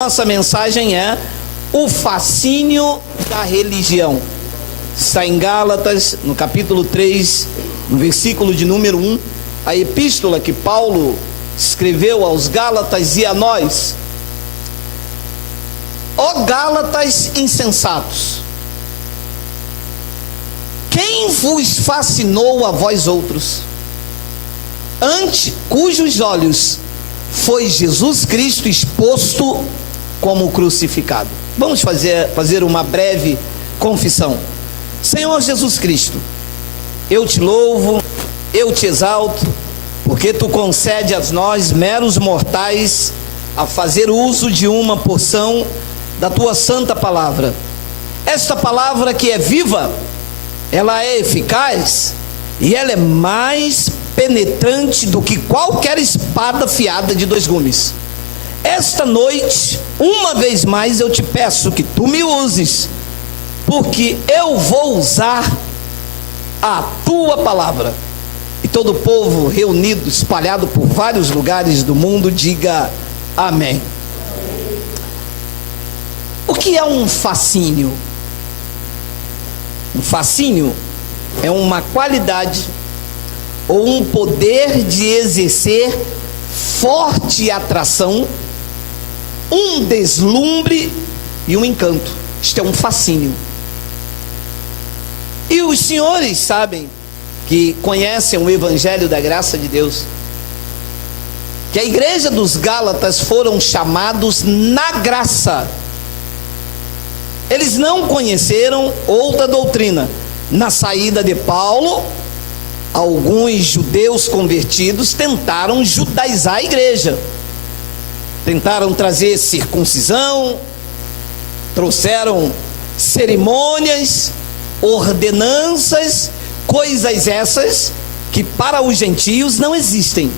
Nossa mensagem é o fascínio da religião. Está em Gálatas, no capítulo 3, no versículo de número 1, a epístola que Paulo escreveu aos Gálatas e a nós. Ó Gálatas insensatos, quem vos fascinou a vós outros, ante cujos olhos foi Jesus Cristo exposto como crucificado? Vamos fazer uma breve confissão. Senhor Jesus Cristo, eu te louvo, eu te exalto, porque tu concede a nós, meros mortais, a fazer uso de uma porção da tua santa palavra. Esta palavra que é viva, ela é eficaz e ela é mais penetrante do que qualquer espada afiada de dois gumes. Esta noite, uma vez mais, eu te peço que tu me uses, porque eu vou usar a tua palavra. E todo o povo reunido, espalhado por vários lugares do mundo, diga amém. O que é um fascínio? Um fascínio é uma qualidade ou um poder de exercer forte atração, um deslumbre e um encanto. Isto é um fascínio. E os senhores sabem, que conhecem o Evangelho da Graça de Deus, que a igreja dos Gálatas foram chamados na graça. Eles não conheceram outra doutrina. Na saída de Paulo, alguns judeus convertidos tentaram judaizar a igreja, tentaram trazer circuncisão, trouxeram cerimônias, ordenanças, coisas essas que para os gentios não existem.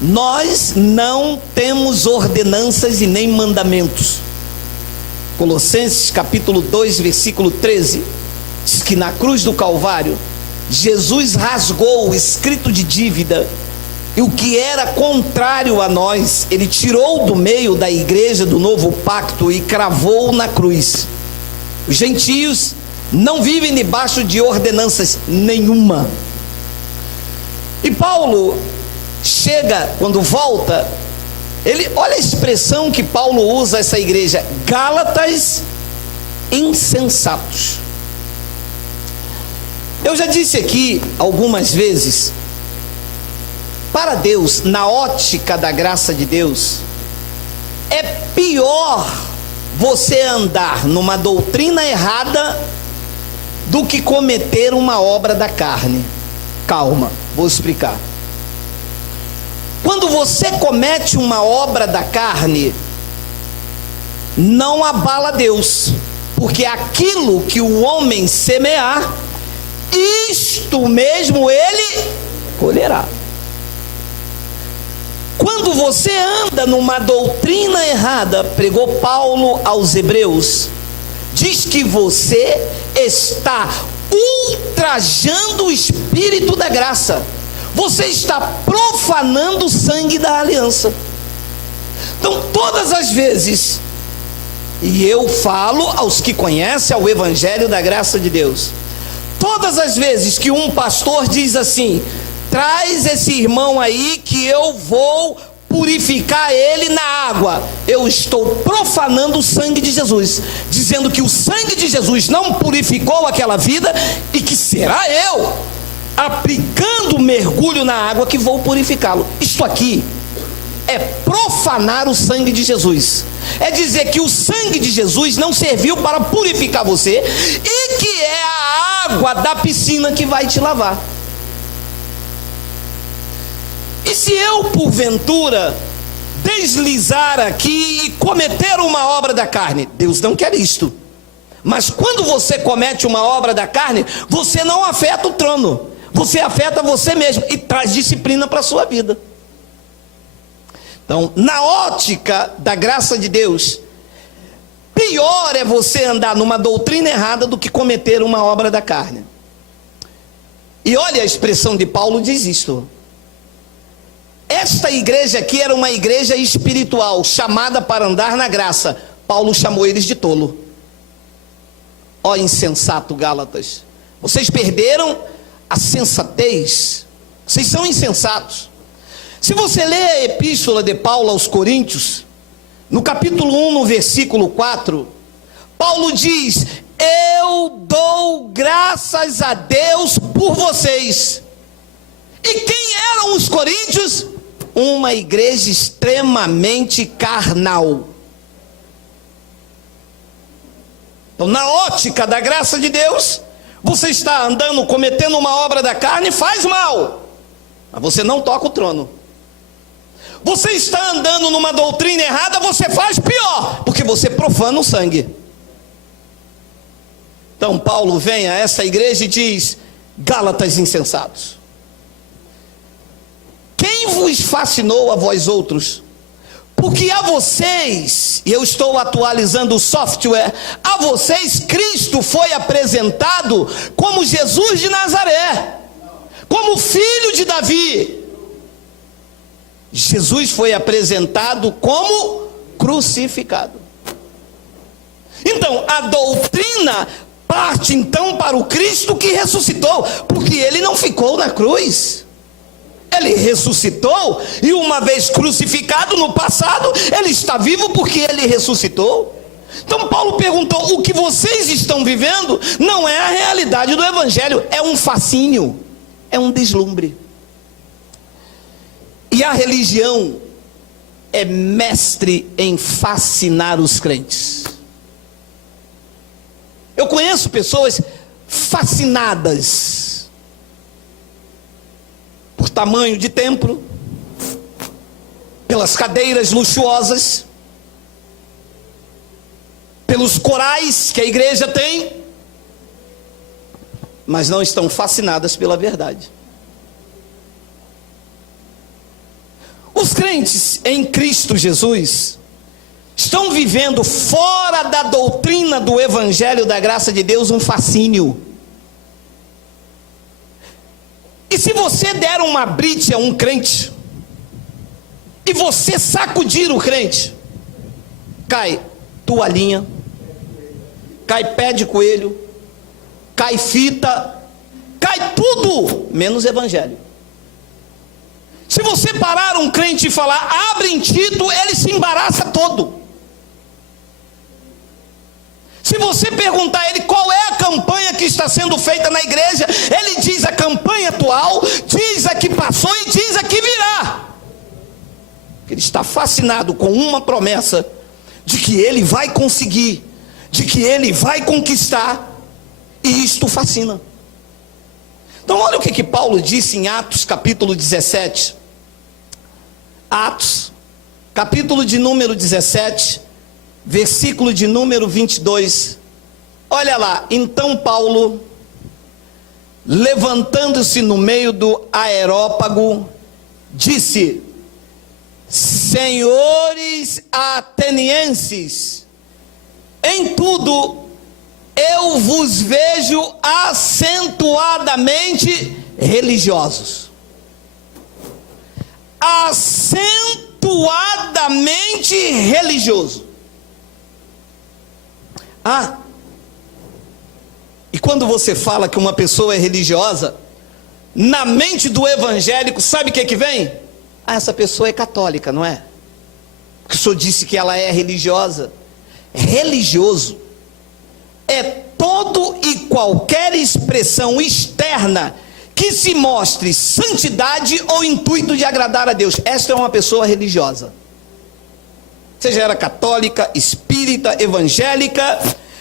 Nós não temos ordenanças e nem mandamentos. Colossenses capítulo 2, versículo 13, diz que na cruz do Calvário, Jesus rasgou o escrito de dívida, e o que era contrário a nós, ele tirou do meio da igreja do novo pacto e cravou na cruz. Os gentios não vivem debaixo de ordenanças nenhuma. E Paulo chega, quando volta, olha a expressão que Paulo usa a essa igreja: Gálatas insensatos. Eu já disse aqui algumas vezes, para Deus, na ótica da graça de Deus, é pior você andar numa doutrina errada do que cometer uma obra da carne. Calma, vou explicar. Quando você comete uma obra da carne, não abala Deus, porque aquilo que o homem semear, isto mesmo ele colherá. Quando você anda numa doutrina errada, pregou Paulo aos Hebreus, diz que você está ultrajando o Espírito da graça, você está profanando o sangue da aliança. Então todas as vezes, e eu falo aos que conhecem o Evangelho da Graça de Deus, todas as vezes que um pastor diz assim: traz esse irmão aí que eu vou purificar ele na água, eu estou profanando o sangue de Jesus, dizendo que o sangue de Jesus não purificou aquela vida e que será eu, aplicando mergulho na água, que vou purificá-lo. Isto aqui é profanar o sangue de Jesus, é dizer que o sangue de Jesus não serviu para purificar você e que é a água da piscina que vai te lavar. E se eu porventura deslizar aqui e cometer uma obra da carne, Deus não quer isto, mas quando você comete uma obra da carne, você não afeta o trono, você afeta você mesmo e traz disciplina para a sua vida. Então, na ótica da graça de Deus, pior é você andar numa doutrina errada do que cometer uma obra da carne. E olha, a expressão de Paulo diz isto: esta igreja aqui era uma igreja espiritual, chamada para andar na graça. Paulo chamou eles de tolo. Ó insensato, Gálatas, vocês perderam a sensatez, vocês são insensatos. Se você ler a epístola de Paulo aos Coríntios, no capítulo 1, no versículo 4, Paulo diz: eu dou graças a Deus por vocês. E quem eram os coríntios? Uma igreja extremamente carnal. Então, na ótica da graça de Deus, você está andando, cometendo uma obra da carne, faz mal, mas você não toca o trono. Você está andando numa doutrina errada, você faz pior, porque você profana o sangue. Então Paulo vem a essa igreja e diz: Gálatas insensatos, quem vos fascinou a vós outros? Porque a vocês, e eu estou atualizando o software, a vocês Cristo foi apresentado como Jesus de Nazaré, como filho de Davi. Jesus foi apresentado como crucificado. Então a doutrina parte então para o Cristo que ressuscitou, porque ele não ficou na cruz, ele ressuscitou, e uma vez crucificado no passado, ele está vivo porque ele ressuscitou. Então Paulo perguntou: o que vocês estão vivendo não é a realidade do evangelho, é um fascínio, é um deslumbre. E a religião é mestre em fascinar os crentes. Eu conheço pessoas fascinadas por tamanho de templo, pelas cadeiras luxuosas, pelos corais que a igreja tem, mas não estão fascinadas pela verdade. Os crentes em Cristo Jesus estão vivendo fora da doutrina do evangelho da graça de Deus um fascínio. E se você der uma brite a um crente, e você sacudir o crente, cai toalhinha, cai pé de coelho, cai fita, cai tudo, menos evangelho. Se você parar um crente e falar, abre em Tito, ele se embaraça todo. Se você perguntar a ele qual é a campanha que está sendo feita na igreja, ele diz a campanha atual, diz a que passou e diz a que virá. Ele está fascinado com uma promessa de que ele vai conseguir, de que ele vai conquistar, e isto fascina. Então olha o que Paulo disse em Atos capítulo 17. Atos, capítulo de número 17, versículo de número 22, olha lá. Então Paulo, levantando-se no meio do aerópago, disse: senhores atenienses, em tudo eu vos vejo acentuadamente religiosos. Acentuadamente religioso. E quando você fala que uma pessoa é religiosa, na mente do evangélico, sabe o que vem? Essa pessoa é católica, não é? Porque o senhor disse que ela é religiosa. Religioso é todo e qualquer expressão externa que se mostre santidade ou intuito de agradar a Deus. Esta é uma pessoa religiosa. Seja ela católica, espírita, evangélica,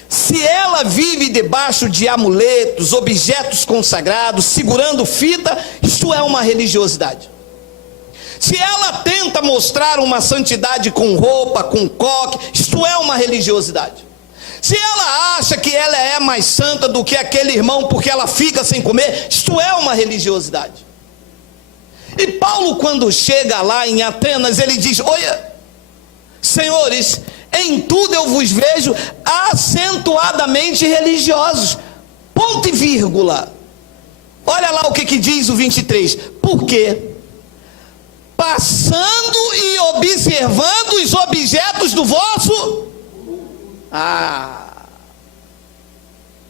se ela vive debaixo de amuletos, objetos consagrados, segurando fita, isto é uma religiosidade. Se ela tenta mostrar uma santidade com roupa, com coque, isto é uma religiosidade. Se ela acha que ela é mais santa do que aquele irmão porque ela fica sem comer, isto é uma religiosidade. E Paulo, quando chega lá em Atenas, ele diz: olha, senhores, em tudo eu vos vejo acentuadamente religiosos. Ponto e vírgula. Olha lá o que diz o 23. Por quê? passando e observando os objetos do vosso.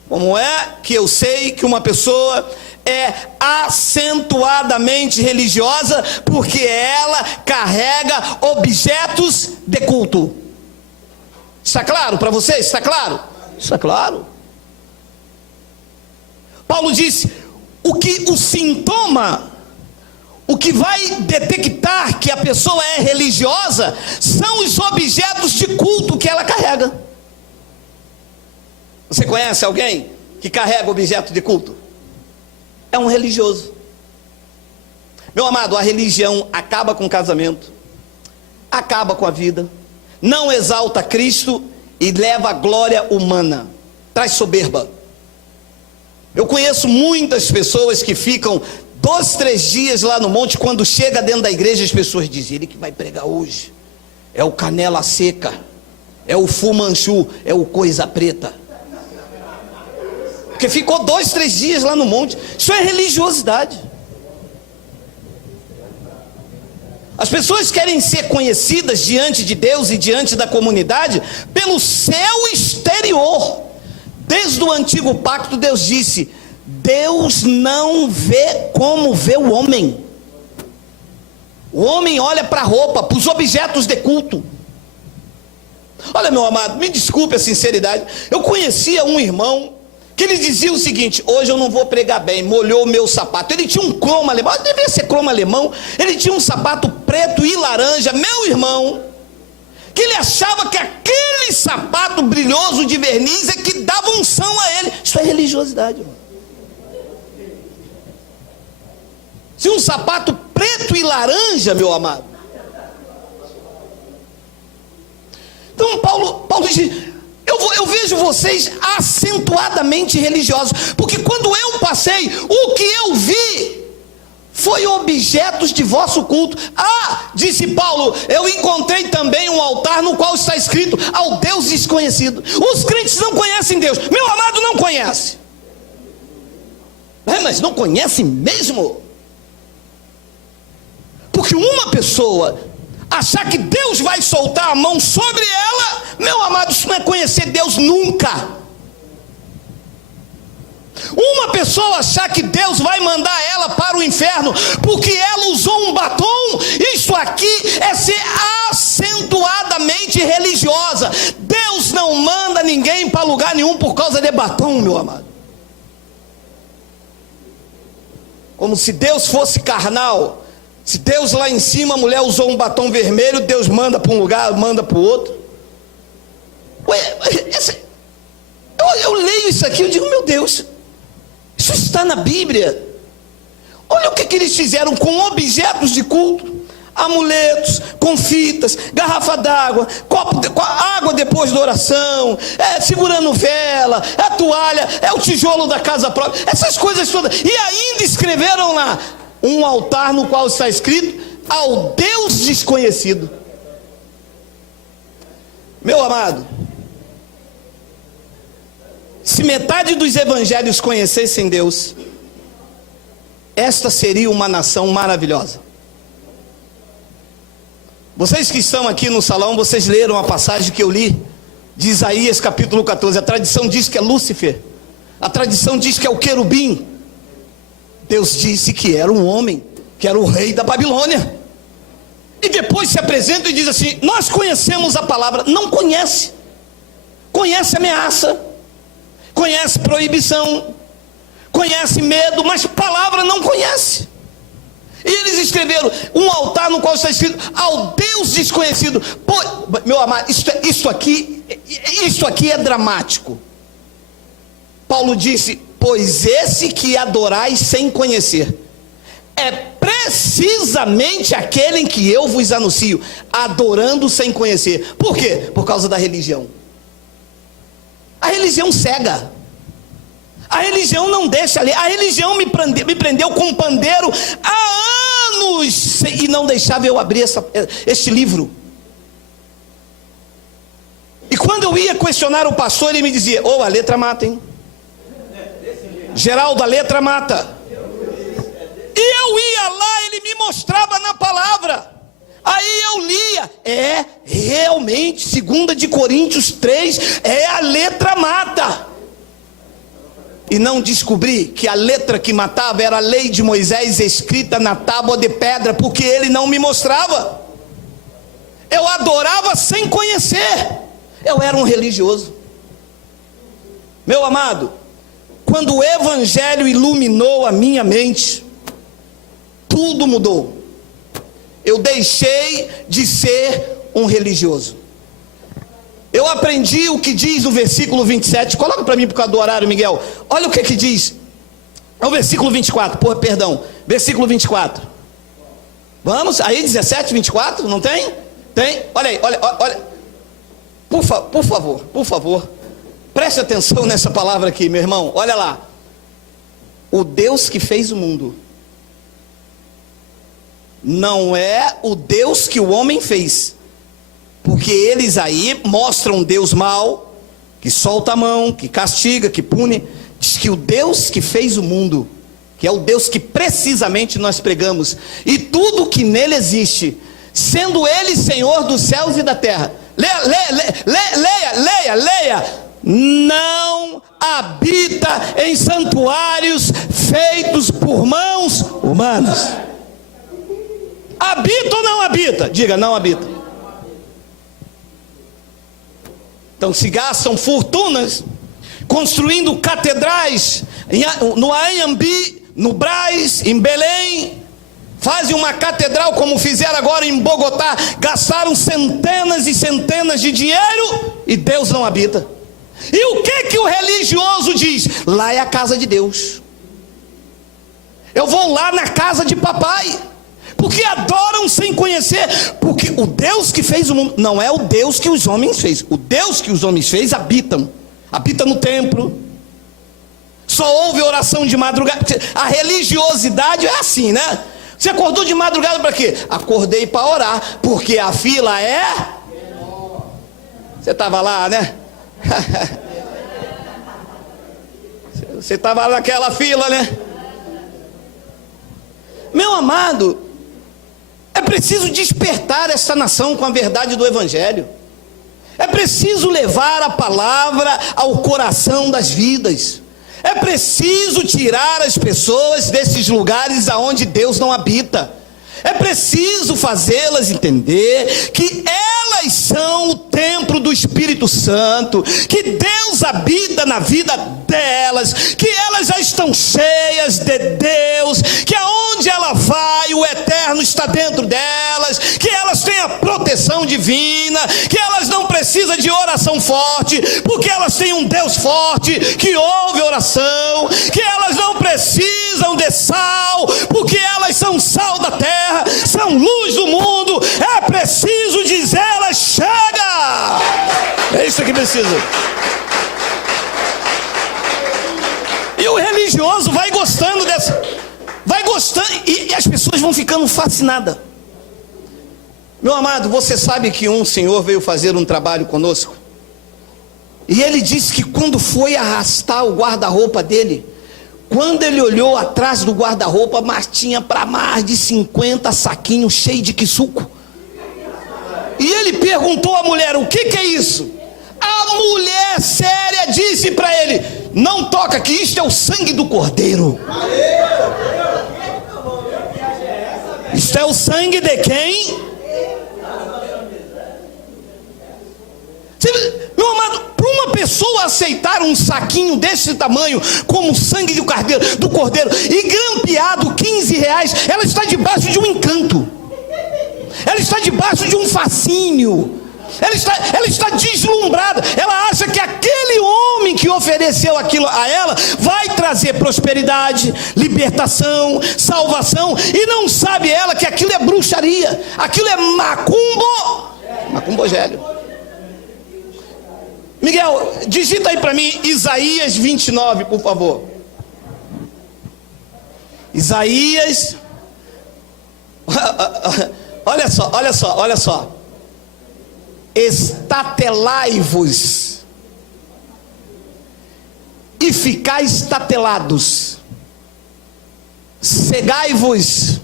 Como é que eu sei que uma pessoa é acentuadamente religiosa? Porque ela carrega objetos de culto. Está claro para vocês? Está claro? Está claro. Paulo disse: o sintoma, o que vai detectar que a pessoa é religiosa, são os objetos de culto que ela carrega. Você conhece alguém que carrega objeto de culto? É um religioso. Meu amado, a religião acaba com o casamento, acaba com a vida, não exalta Cristo e leva a glória humana, traz soberba. Eu conheço muitas pessoas que ficam 2, 3 dias lá no monte, quando chega dentro da igreja as pessoas dizem: ele que vai pregar hoje é o canela seca, é o fumanchu, é o coisa preta. Porque ficou 2, 3 dias lá no monte. Isso é religiosidade. As pessoas querem ser conhecidas diante de Deus e diante da comunidade pelo seu exterior. Desde o antigo pacto Deus disse: Deus não vê como vê o homem. O homem olha para a roupa, para os objetos de culto. Olha, meu amado, me desculpe a sinceridade, eu conhecia um irmão que ele dizia o seguinte: hoje eu não vou pregar bem, molhou o meu sapato. Ele tinha um cromo alemão, devia ser cromo alemão. Ele tinha um sapato preto e laranja, meu irmão, que ele achava que aquele sapato brilhoso de verniz é que dava unção a ele. Isso é religiosidade, irmão. Se um sapato preto e laranja, meu amado. Então Paulo diz: eu vejo vocês acentuadamente religiosos, porque quando eu passei, o que eu vi foi objetos de vosso culto. Disse Paulo, eu encontrei também um altar no qual está escrito: ao Deus desconhecido. Os crentes não conhecem Deus. Meu amado, não conhece. Mas não conhece mesmo? Porque uma pessoa achar que Deus vai soltar a mão sobre ela, meu amado, isso não é conhecer Deus nunca. Uma pessoa achar que Deus vai mandar ela para o inferno porque ela usou um batom, isso aqui é ser acentuadamente religiosa. Deus não manda ninguém para lugar nenhum por causa de batom, meu amado. Como se Deus fosse carnal. Se Deus lá em cima, a mulher usou um batom vermelho, Deus manda para um lugar, manda para o outro. Eu leio isso aqui, eu digo: meu Deus, isso está na Bíblia. Olha o que eles fizeram com objetos de culto: amuletos, com fitas, garrafa d'água, copo de água depois da oração, segurando vela, a toalha, o tijolo da casa própria, essas coisas todas. E ainda escreveram lá: um altar no qual está escrito: ao Deus desconhecido. Meu amado, se metade dos evangelhos conhecessem Deus, esta seria uma nação maravilhosa. Vocês que estão aqui no salão, vocês leram a passagem que eu li de Isaías capítulo 14. A tradição diz que é Lúcifer, a tradição diz que é o querubim. Deus disse que era um homem, que era o rei da Babilônia. E depois se apresenta e diz assim: nós conhecemos a palavra. Não conhece. Conhece ameaça, conhece proibição, conhece medo, mas palavra não conhece. E eles escreveram um altar no qual está escrito: ao Deus desconhecido. Meu amado, isso aqui é dramático. Paulo disse: pois esse que adorais sem conhecer é precisamente aquele em que eu vos anuncio, adorando sem conhecer. Por quê? Por causa da religião. A religião cega. A religião não deixa ler. A religião me prendeu com um pandeiro há anos e não deixava eu abrir este livro. E quando eu ia questionar o pastor, ele me dizia: a letra mata, hein? Geraldo, a letra mata. E eu ia lá, ele me mostrava na palavra. Aí eu lia, realmente, 2 Coríntios 3, a letra mata. E não descobri que a letra que matava era a lei de Moisés escrita na tábua de pedra, porque ele não me mostrava. Eu adorava sem conhecer. Eu era um religioso. Meu amado, quando o evangelho iluminou a minha mente, tudo mudou. Eu deixei de ser um religioso. Eu aprendi o que diz o versículo 27. Coloca para mim por causa do horário, Miguel. Olha o que diz. É o versículo 24. Versículo 24. Vamos? Aí 17, 24, não tem? Tem? Olha aí, olha. Por favor. Preste atenção nessa palavra aqui, meu irmão. Olha lá. O Deus que fez o mundo não é o Deus que o homem fez. Porque eles aí mostram um Deus mau, que solta a mão, que castiga, que pune. Diz que o Deus que fez o mundo, que é o Deus que precisamente nós pregamos, e tudo que nele existe, sendo ele Senhor dos céus e da terra. Leia. Não habita em santuários feitos por mãos humanas. Habita ou não habita? Diga, não habita. Então se gastam fortunas construindo catedrais no Anhembi, no Brás, em Belém. Fazem uma catedral como fizeram agora em Bogotá. Gastaram centenas e centenas de dinheiro e Deus não habita. E o que o religioso diz? Lá é a casa de Deus. Eu vou lá na casa de papai. Porque adoram sem conhecer. Porque o Deus que fez o mundo não é o Deus que os homens fez. O Deus que os homens fez habita no templo. Só houve oração de madrugada. A religiosidade é assim, né? Você acordou de madrugada para quê? Acordei para orar. Porque a fila é... Você estava lá, né? Você estava lá naquela fila, né? Meu amado, é preciso despertar essa nação com a verdade do evangelho. É preciso levar a palavra ao coração das vidas. É preciso tirar as pessoas desses lugares aonde Deus não habita. É preciso fazê-las entender que elas são o templo do Espírito Santo, que Deus habita na vida delas, que elas já estão cheias de Deus, que aonde ela vai, o Eterno está dentro delas, que elas têm a proteção divina, que elas não precisam de oração forte, porque elas têm um Deus forte que ouve oração, que elas não precisam de sal, porque elas são sal da terra, são luz do mundo. É preciso dizê-las: chega! É isso que precisa. E o religioso vai gostando dessa, vai gostando, e as pessoas vão ficando fascinadas. Meu amado, você sabe que um senhor veio fazer um trabalho conosco, e ele disse que quando foi arrastar o guarda-roupa dele, quando ele olhou atrás do guarda-roupa, mas tinha para mais de 50 saquinhos cheios de quisuco. E ele perguntou à mulher: o que é isso? A mulher séria disse para ele: não toca, que isto é o sangue do cordeiro. Isto é o sangue de quem? Meu amado, para uma pessoa aceitar um saquinho desse tamanho, como sangue do cordeiro, e grampeado R$15, ela está debaixo de um encanto, ela está debaixo de um fascínio, ela está deslumbrada. Ela acha que aquele homem que ofereceu aquilo a ela vai trazer prosperidade, libertação, salvação, e não sabe ela que aquilo é bruxaria, aquilo é macumbogélio. Miguel, digita aí para mim Isaías 29, por favor. Isaías. Olha só. Estatelai-vos e ficai estatelados. cegai-vos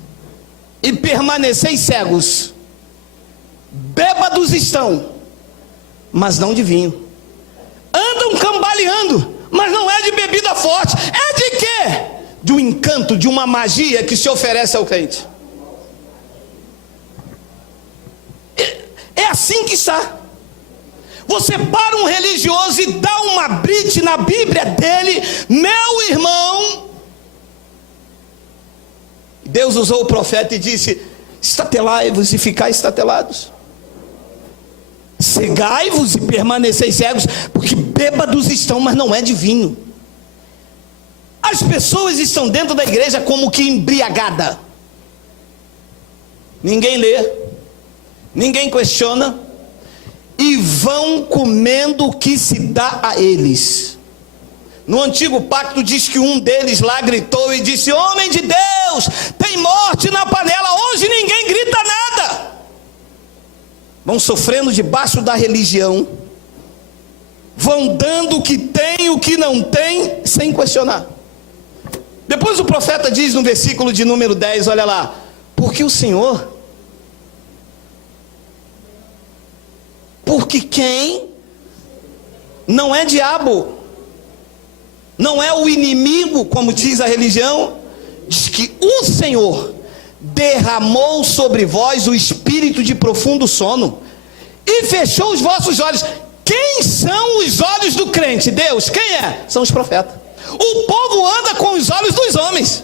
e permaneceis cegos, bêbados estão, mas não de vinho, andam cambaleando, mas não é de bebida forte. É de quê? De um encanto, de uma magia que se oferece ao crente. É assim que está. Você para um religioso e dá uma brite na Bíblia dele, meu irmão. Deus usou o profeta e disse: estatelai-vos e ficai estatelados, cegai-vos e permaneceis cegos, porque bêbados estão, mas não é de vinho. As pessoas estão dentro da igreja como que embriagada. Ninguém lê, ninguém questiona, e vão comendo o que se dá a eles. No antigo pacto diz que um deles lá gritou e disse: homem de Deus, tem morte na panela. Hoje ninguém grita nada. Vão sofrendo debaixo da religião, vão dando o que tem, o que não tem, sem questionar. Depois o profeta diz no versículo de número 10, olha lá: porque o Senhor, porque quem não é diabo, não é o inimigo, como diz a religião, diz que o Senhor derramou sobre vós o espírito de profundo sono e fechou os vossos olhos. Quem são os olhos do crente? Deus. Quem é? São os profetas. O povo anda com os olhos dos homens.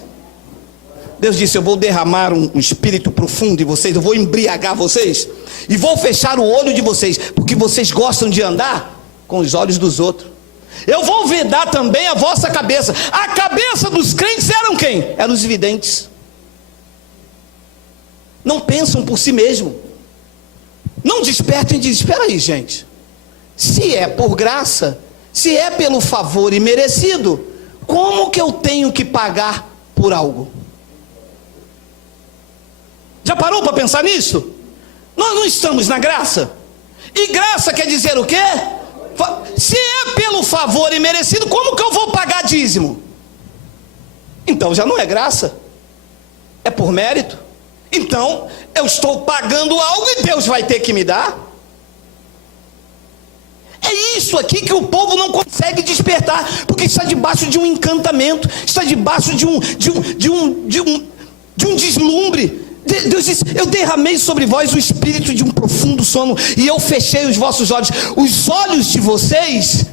Deus disse: eu vou derramar um espírito profundo em vocês, eu vou embriagar vocês e vou fechar o olho de vocês, porque vocês gostam de andar com os olhos dos outros. Eu vou vedar também a vossa cabeça. A cabeça dos crentes eram quem? Eram os videntes. Não pensam por si mesmo, não despertam e dizem: espera aí, gente, se é por graça, se é pelo favor imerecido, como que eu tenho que pagar por algo? Já parou para pensar nisso? Nós não estamos na graça. E graça quer dizer o quê? Se é pelo favor imerecido, como que eu vou pagar dízimo? Então já não é graça, é por mérito. Então eu estou pagando algo e Deus vai ter que me dar. É isso aqui que o povo não consegue despertar, porque está debaixo de um encantamento, está debaixo de um deslumbre. Deus disse: eu derramei sobre vós o espírito de um profundo sono e eu fechei os vossos olhos. Os olhos de vocês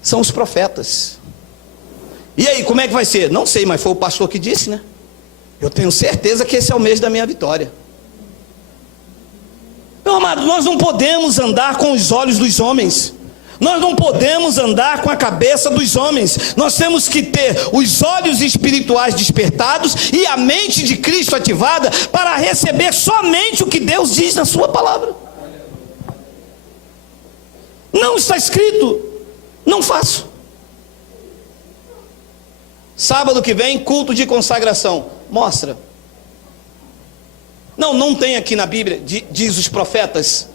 são os profetas. E aí, como é que vai ser? Não sei, mas foi o pastor que disse, né? Eu tenho certeza que esse é o mês da minha vitória. Meu amado, nós não podemos andar com os olhos dos homens, nós não podemos andar com a cabeça dos homens. Nós temos que ter os olhos espirituais despertados e a mente de Cristo ativada para receber somente o que Deus diz na sua palavra. Não está escrito, não faço. Sábado que vem, culto de consagração. Mostra. Não tem aqui na Bíblia, diz os profetas.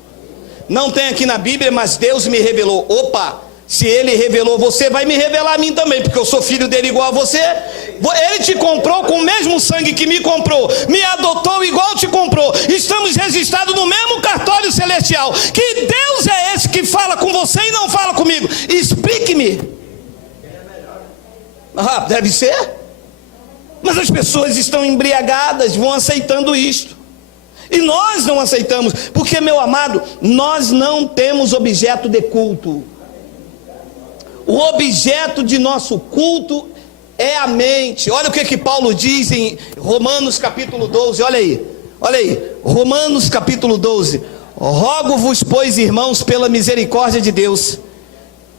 Não tem aqui na Bíblia, mas Deus me revelou. Opa, se Ele revelou você, vai me revelar a mim também, porque eu sou filho dele igual a você. Ele te comprou com o mesmo sangue que me comprou, me adotou igual te comprou. Estamos registrados no mesmo cartório celestial. Que Deus é esse que fala com você e não fala comigo? Explique-me. Deve ser. Mas as pessoas estão embriagadas, vão aceitando isto. E nós não aceitamos, porque, meu amado, nós não temos objeto de culto. O objeto de nosso culto é a mente. Olha o que Paulo diz em Romanos capítulo 12, olha aí, Romanos capítulo 12. Rogo-vos, pois, irmãos, pela misericórdia de Deus,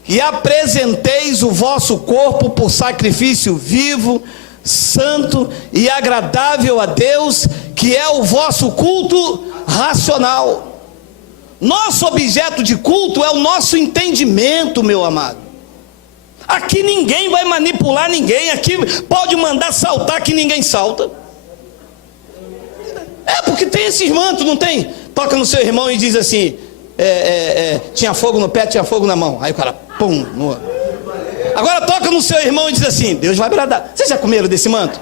que apresenteis o vosso corpo por sacrifício vivo, santo e agradável a Deus, que é o vosso culto racional. Nosso objeto de culto é o nosso entendimento, meu amado. Aqui ninguém vai manipular ninguém, aqui pode mandar saltar que ninguém salta. Porque tem esses mantos, não tem? Toca no seu irmão e diz assim: tinha fogo no pé, tinha fogo na mão. Aí o cara, pum, no... Agora toca no seu irmão e diz assim: Deus vai bradar. Vocês já comeram desse manto?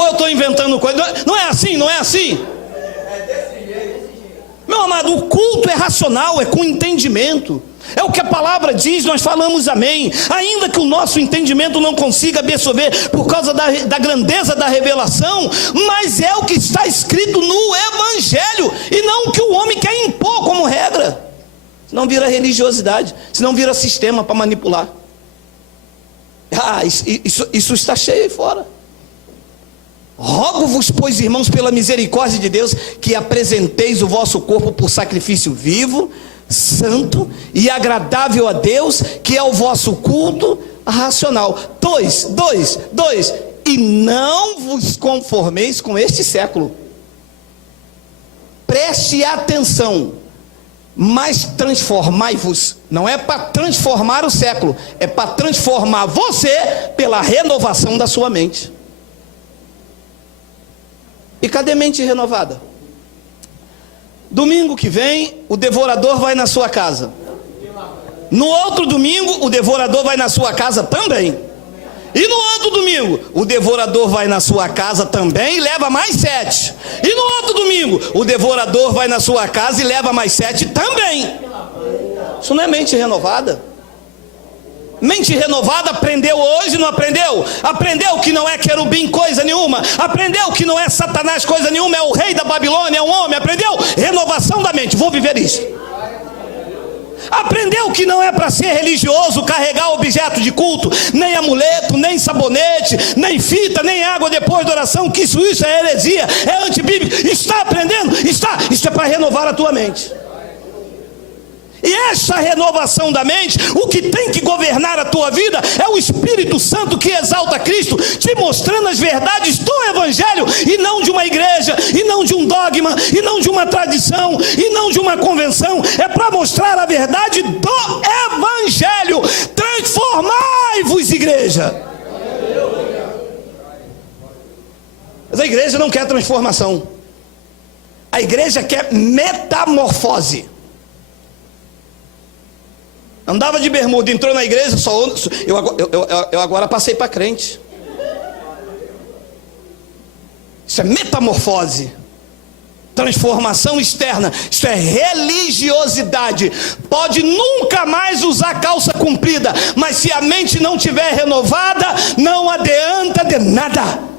Ou eu estou inventando coisa? Não é assim, não é assim? Meu amado, o culto é racional, é com entendimento. É o que a palavra diz, nós falamos amém. Ainda que o nosso entendimento não consiga absorver por causa da grandeza da revelação, mas é o que está escrito no Evangelho, e não o que o homem quer impor como regra. Senão vira religiosidade, senão vira sistema para manipular. Isso está cheio aí fora. Rogo-vos, pois, irmãos, pela misericórdia de Deus, que apresenteis o vosso corpo por sacrifício vivo, santo e agradável a Deus, que é o vosso culto racional. 2, e não vos conformeis com este século. Preste atenção, mas transformai-vos. Não é para transformar o século, é para transformar você pela renovação da sua mente. E cadê mente renovada? Domingo que vem, o devorador vai na sua casa. No outro domingo, o devorador vai na sua casa também. E no outro domingo, o devorador vai na sua casa também e leva mais 7. E no outro domingo, o devorador vai na sua casa e leva mais 7 também. Isso não é mente renovada? Mente renovada aprendeu hoje, não aprendeu? Aprendeu que não é querubim coisa nenhuma, aprendeu que não é Satanás coisa nenhuma, é o rei da Babilônia, é um homem, aprendeu? Renovação da mente, vou viver isso. Aprendeu que não é para ser religioso carregar objeto de culto, nem amuleto, nem sabonete, nem fita, nem água depois da oração, que isso é heresia, é antibíblico. Está aprendendo? Está. Isso é para renovar a tua mente. E essa renovação da mente, o que tem que governar a tua vida é o Espírito Santo que exalta Cristo, te mostrando as verdades do Evangelho, e não de uma igreja, e não de um dogma, e não de uma tradição, e não de uma convenção. É para mostrar a verdade do Evangelho. Transformai-vos, igreja. Mas a igreja não quer transformação, a igreja quer metamorfose. Andava de bermuda, entrou na igreja, eu agora passei para crente. Isso é metamorfose, transformação externa. Isso é religiosidade. Pode nunca mais usar calça comprida, mas se a mente não tiver renovada, não adianta de nada.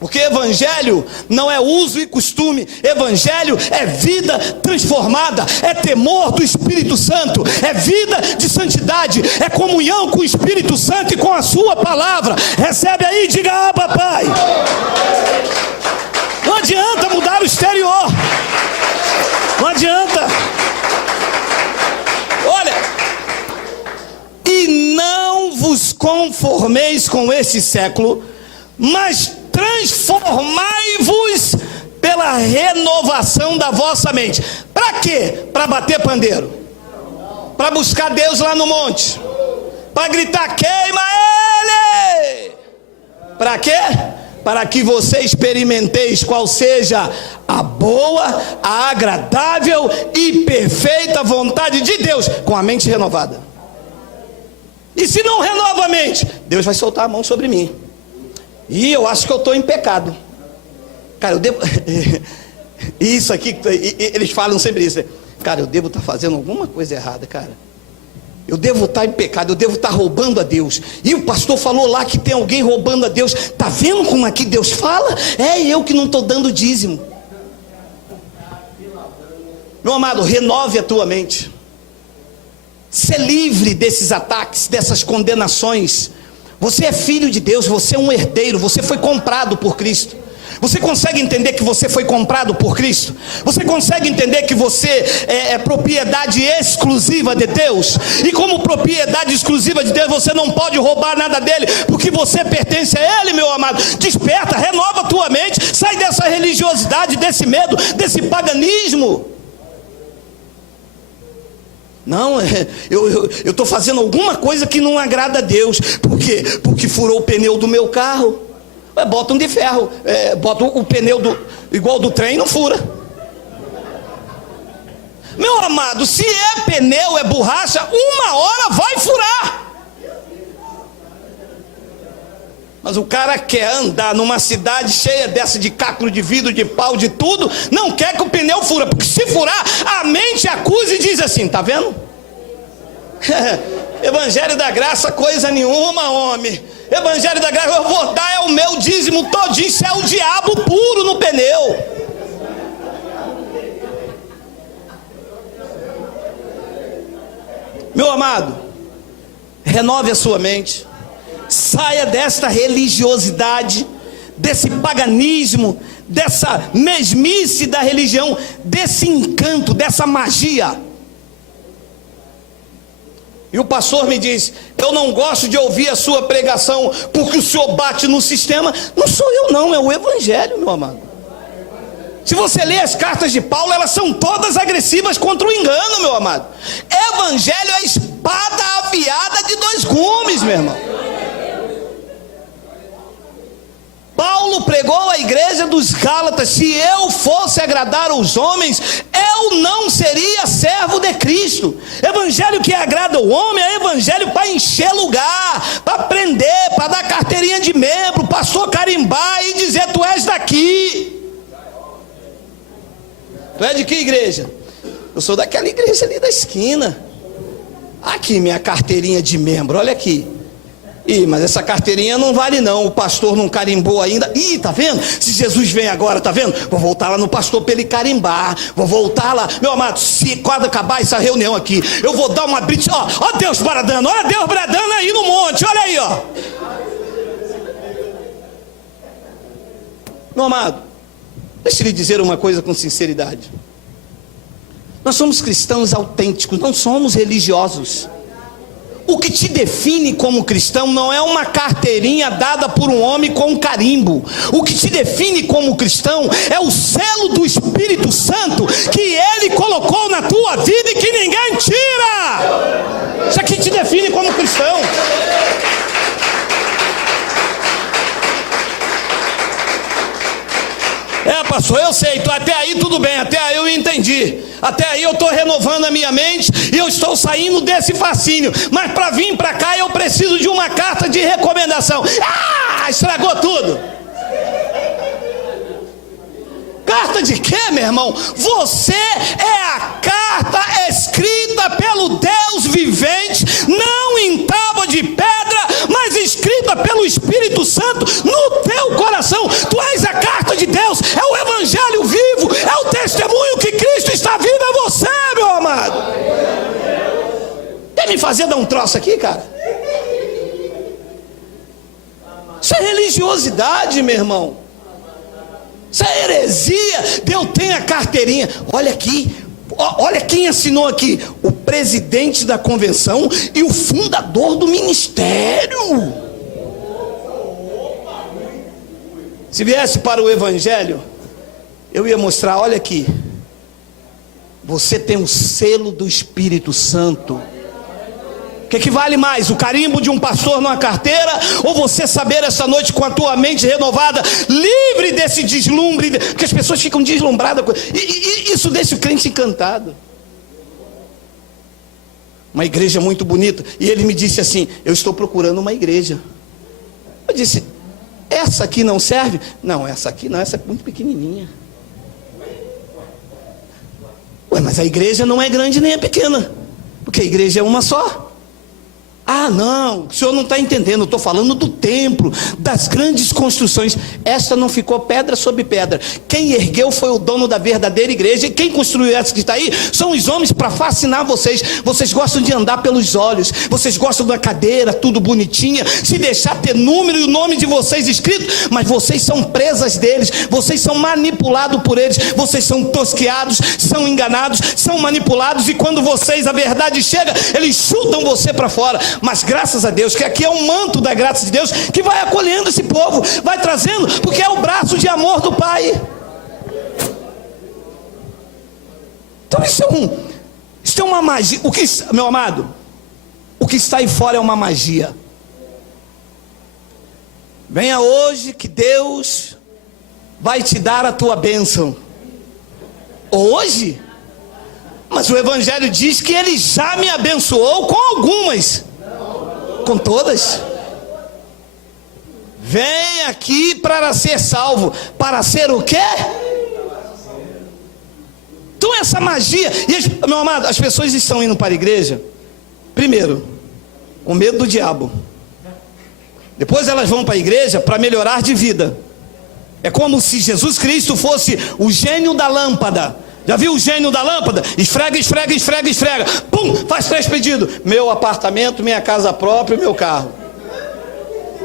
Porque evangelho não é uso e costume, evangelho é vida transformada, é temor do Espírito Santo, é vida de santidade, é comunhão com o Espírito Santo e com a sua palavra. Recebe aí, diga: ah, papai. Não adianta mudar o exterior, não adianta. Olha, e não vos conformeis com este século, mas transformai-vos pela renovação da vossa mente. Para quê? Para bater pandeiro, para buscar Deus lá no monte, para gritar: queima ele. Para quê? Para que você experimenteis qual seja a boa, a agradável e perfeita vontade de Deus, com a mente renovada. E se não renova a mente, Deus vai soltar a mão sobre mim. E eu acho que eu estou em pecado. Cara, eu devo... Isso aqui, eles falam sempre isso. Cara, eu devo estar fazendo alguma coisa errada, cara. Eu devo estar em pecado, eu devo estar roubando a Deus. E o pastor falou lá que tem alguém roubando a Deus. Está vendo como aqui Deus fala? É eu que não estou dando dízimo. Meu amado, renove a tua mente. Ser livre desses ataques, dessas condenações. Você é filho de Deus, você é um herdeiro, você foi comprado por Cristo. Você consegue entender que você foi comprado por Cristo? Você consegue entender que você é propriedade exclusiva de Deus? E como propriedade exclusiva de Deus, você não pode roubar nada dele, porque você pertence a ele, meu amado. Desperta, renova a tua mente, sai dessa religiosidade, desse medo, desse paganismo. Não, eu estou fazendo alguma coisa que não agrada a Deus. Por quê? Porque furou o pneu do meu carro. Bota um de ferro, bota o pneu igual do trem, não fura. Meu amado, se é pneu, é borracha, uma hora vai furar. Mas o cara quer andar numa cidade cheia dessa de caco de vidro, de pau, de tudo, não quer que o pneu fura, porque se furar, a mente acusa e diz assim, tá vendo? Evangelho da graça, coisa nenhuma, homem. Evangelho da graça, eu vou dar, é o meu dízimo todinho, isso é o diabo puro no pneu. Meu amado, renove a sua mente. Saia desta religiosidade, desse paganismo, dessa mesmice da religião, desse encanto, dessa magia. E o pastor me diz, eu não gosto de ouvir a sua pregação, porque o senhor bate no sistema. Não sou eu não, é o evangelho, meu amado. Se você ler as cartas de Paulo, elas são todas agressivas contra o engano, meu amado. Evangelho é a espada afiada de dois gumes, meu irmão. Paulo pregou à igreja dos Gálatas, se eu fosse agradar aos homens, eu não seria servo de Cristo. Evangelho que agrada o homem é evangelho para encher lugar, para prender, para dar carteirinha de membro, pastor carimbar e dizer, tu és daqui. Tu é de que igreja? Eu sou daquela igreja ali da esquina. Aqui minha carteirinha de membro, olha aqui. Ih, mas essa carteirinha não vale não, o pastor não carimbou ainda. Ih, tá vendo? Se Jesus vem agora, tá vendo? Vou voltar lá no pastor para ele carimbar. Vou voltar lá. Meu amado, se quando acabar essa reunião aqui, eu vou dar uma brinde. Ó Deus bradando, olha Deus bradando aí no monte, olha aí, ó. Meu amado, deixa eu lhe dizer uma coisa com sinceridade. Nós somos cristãos autênticos, não somos religiosos. O que te define como cristão não é uma carteirinha dada por um homem com um carimbo. O que te define como cristão é o selo do Espírito Santo que Ele colocou na tua vida e que ninguém tira. Isso aqui te define como cristão. É, pastor, eu sei, até aí tudo bem, até aí eu entendi, até aí eu estou renovando a minha mente e eu estou saindo desse fascínio, mas para vir para cá eu preciso de uma carta de recomendação. Estragou tudo. Carta de quê, meu irmão? Você é a carta escrita pelo Deus vivente, não em tábua de pedra, mas escrita pelo Espírito Santo no teu coração. Tu és a carta de Deus, é o evangelho vivo, é o testemunho que Cristo está vivo em você, meu amado. Quer me fazer dar um troço aqui, cara? Isso é religiosidade, meu irmão. Isso é heresia. Deus tem a carteirinha. Olha aqui, olha quem assinou aqui: o presidente da convenção e o fundador do ministério. Se viesse para o evangelho, eu ia mostrar, olha aqui, você tem o selo do Espírito Santo. O que vale mais, o carimbo de um pastor numa carteira, ou você saber essa noite com a tua mente renovada, livre desse deslumbre, porque as pessoas ficam deslumbradas, e isso deixa o crente encantado. Uma igreja muito bonita, e ele me disse assim: eu estou procurando uma igreja. Eu disse: essa aqui não serve? Não, essa aqui não, essa é muito pequenininha. Ué, mas a igreja não é grande nem é pequena, porque a igreja é uma só. Ah, não, o senhor não está entendendo, eu estou falando do templo, das grandes construções. Esta não ficou pedra sobre pedra. Quem ergueu foi o dono da verdadeira igreja, e quem construiu essa que está aí são os homens para fascinar vocês. Vocês gostam de andar pelos olhos, vocês gostam da cadeira, tudo bonitinha, se deixar ter número e o nome de vocês escrito, mas vocês são presas deles, vocês são manipulados por eles, vocês são tosqueados, são enganados, são manipulados, e quando vocês, a verdade chega, eles chutam você para fora. Mas graças a Deus, que aqui é um manto da graça de Deus, que vai acolhendo esse povo, vai trazendo, porque é o braço de amor do Pai. Então isso é uma magia. Meu amado, o que está aí fora é uma magia. Venha hoje que Deus vai te dar a tua bênção. Hoje? Mas o Evangelho diz que Ele já me abençoou com algumas. Com todas? Vem aqui para ser salvo. Para ser o quê? Então essa magia, meu amado, as pessoas estão indo para a igreja, primeiro, com medo do diabo. Depois elas vão para a igreja para melhorar de vida. É como se Jesus Cristo fosse o gênio da lâmpada. Já viu o gênio da lâmpada? Esfrega, esfrega, esfrega, esfrega. Pum, faz 3 pedidos. Meu apartamento, minha casa própria e meu carro.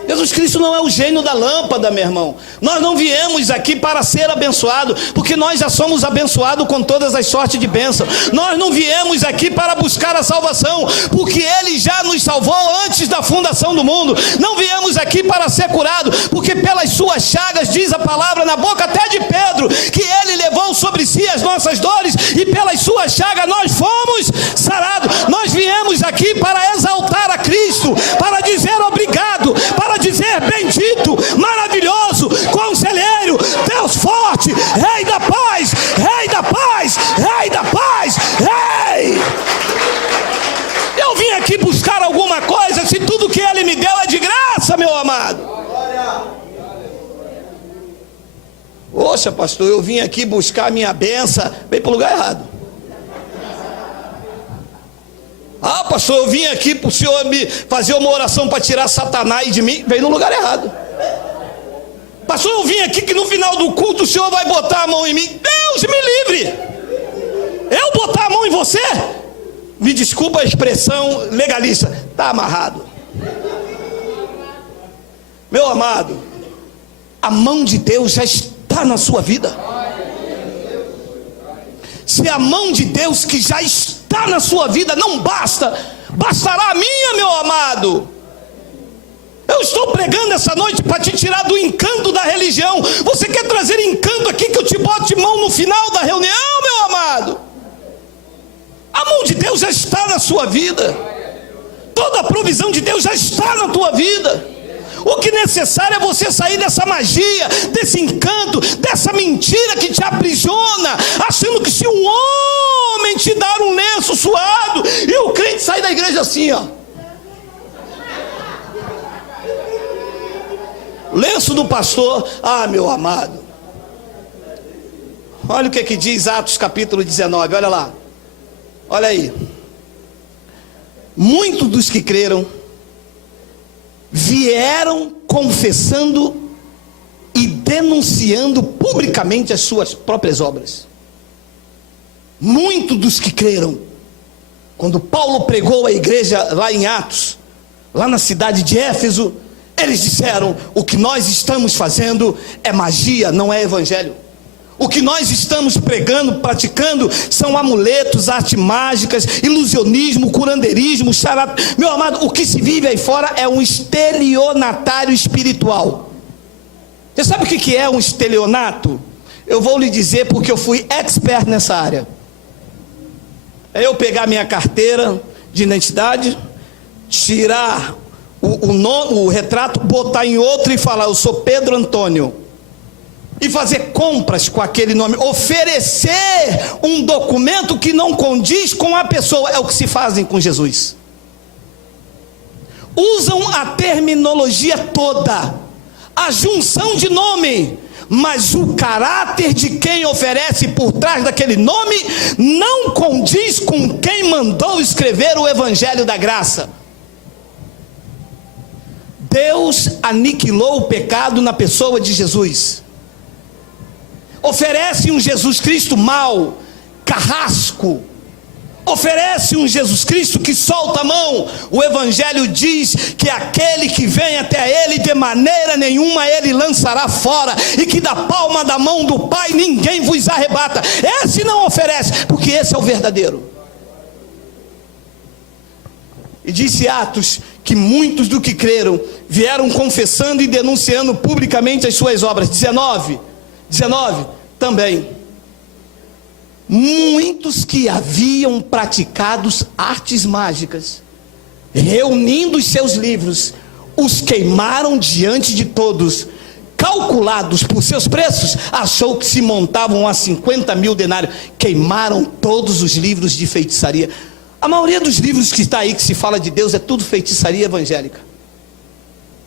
Jesus Cristo não é o gênio da lâmpada, meu irmão. Nós não viemos aqui para ser abençoados, porque nós já somos abençoados com todas as sortes de bênção. Nós não viemos aqui para buscar a salvação, porque Ele já nos salvou antes da fundação do mundo. Não viemos aqui para ser curados, porque pelas suas chagas, diz a palavra na boca até de Pedro, que Ele levou sobre si as nossas dores, e pelas suas chagas nós fomos sarados. Nós viemos aqui para exaltar a Cristo, para dizer obrigado, para dizer bendito, maravilhoso, conselheiro, Deus forte, Rei da paz, Rei da paz, Rei da paz, Rei. Eu vim aqui buscar alguma coisa, se tudo que Ele me deu é de graça, meu amado. Poxa, pastor, eu vim aqui buscar a minha benção. Veio para o lugar errado. Ah, pastor, eu vim aqui para o senhor me fazer uma oração para tirar Satanás de mim. Veio no lugar errado. Pastor, eu vim aqui que no final do culto o senhor vai botar a mão em mim. Deus me livre. Eu botar a mão em você? Me desculpa a expressão legalista. Está amarrado. Meu amado, a mão de Deus já está na sua vida. Se a mão de Deus que já está na sua vida não basta, bastará a minha, meu amado. Eu estou pregando essa noite para te tirar do encanto da religião. Você quer trazer encanto aqui que eu te bote mão no final da reunião, meu amado? A mão de Deus já está na sua vida. Toda a provisão de Deus já está na tua vida. O que é necessário é você sair dessa magia, desse encanto, dessa mentira que te aprisiona, achando que se um homem te dar um lenço suado, e o crente sai da igreja assim, ó. Lenço do pastor, ah, meu amado. Olha o que diz Atos capítulo 19, olha lá. Olha aí. Muitos dos que creram vieram confessando e denunciando publicamente as suas próprias obras. Muitos dos que creram, quando Paulo pregou a igreja lá em Atos, lá na cidade de Éfeso, eles disseram: o que nós estamos fazendo é magia, não é evangelho. O que nós estamos pregando, praticando, são amuletos, artes mágicas, ilusionismo, curandeirismo, charlatão. Meu amado, o que se vive aí fora é um estelionatário espiritual. Você sabe o que é um estelionato? Eu vou lhe dizer porque eu fui expert nessa área. É eu pegar minha carteira de identidade, tirar o retrato, botar em outro e falar: eu sou Pedro Antônio. E fazer compras com aquele nome, oferecer um documento que não condiz com a pessoa. É o que se fazem com Jesus. Usam a terminologia toda, a junção de nome, mas o caráter de quem oferece por trás daquele nome não condiz com quem mandou escrever o Evangelho da Graça. Deus aniquilou o pecado na pessoa de Jesus. Oferece um Jesus Cristo mau, carrasco. Oferece um Jesus Cristo que solta a mão. O Evangelho diz que aquele que vem até Ele, de maneira nenhuma Ele lançará fora, e que da palma da mão do Pai ninguém vos arrebata. Esse não oferece, porque esse é o verdadeiro. E disse Atos que muitos do que creram vieram confessando e denunciando publicamente as suas obras. 19 também. Muitos que haviam praticado artes mágicas, reunindo os seus livros, os queimaram diante de todos. Calculados por seus preços, achou que se montavam a 50 mil denários. Queimaram todos os livros de feitiçaria. A maioria dos livros que está aí, que se fala de Deus, é tudo feitiçaria evangélica.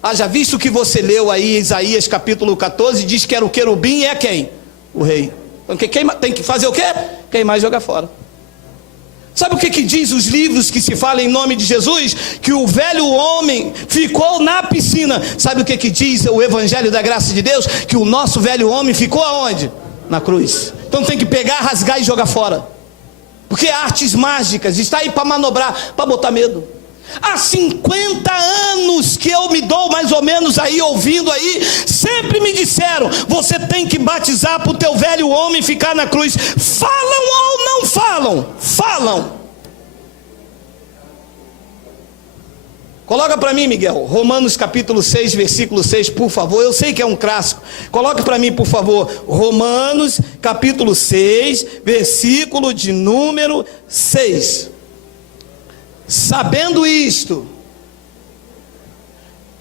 Haja visto que você leu aí Isaías capítulo 14, diz que era o querubim e é quem? O rei. Então tem que fazer o quê? Queimar e jogar fora. Sabe o que diz os livros que se falam em nome de Jesus? Que o velho homem ficou na piscina. Sabe o que diz o evangelho da graça de Deus? Que o nosso velho homem ficou aonde? Na cruz. Então tem que pegar, rasgar e jogar fora. Porque artes mágicas está aí para manobrar, para botar medo. Há 50 anos que eu me dou mais ou menos aí, ouvindo aí, sempre me disseram, você tem que batizar para o teu velho homem ficar na cruz. Falam ou não falam? Falam. Coloca para mim, Miguel, Romanos capítulo 6, versículo 6, por favor. Eu sei que é um clássico. Coloca para mim, por favor, Romanos capítulo 6, versículo de número 6. Sabendo isto,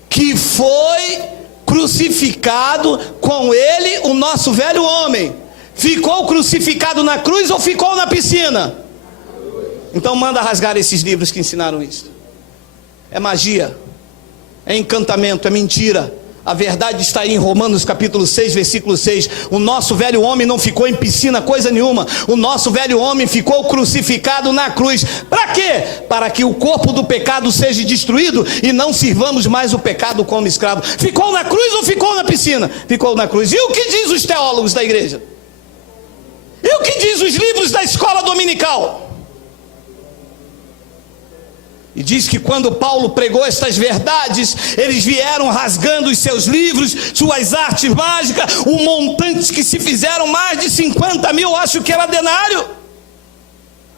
que foi crucificado com ele o nosso velho homem. Ficou crucificado na cruz ou ficou na piscina? Então manda rasgar esses livros que ensinaram isso. É magia, é encantamento, é mentira. A verdade está aí em Romanos capítulo 6, versículo 6. O nosso velho homem não ficou em piscina coisa nenhuma. O nosso velho homem ficou crucificado na cruz. Para quê? Para que o corpo do pecado seja destruído e não sirvamos mais o pecado como escravo. Ficou na cruz ou ficou na piscina? Ficou na cruz. E o que diz os teólogos da igreja? E o que diz os livros da escola dominical? E diz que quando Paulo pregou estas verdades, eles vieram rasgando os seus livros, suas artes mágicas, um montante que se fizeram mais de 50 mil, acho que era denário.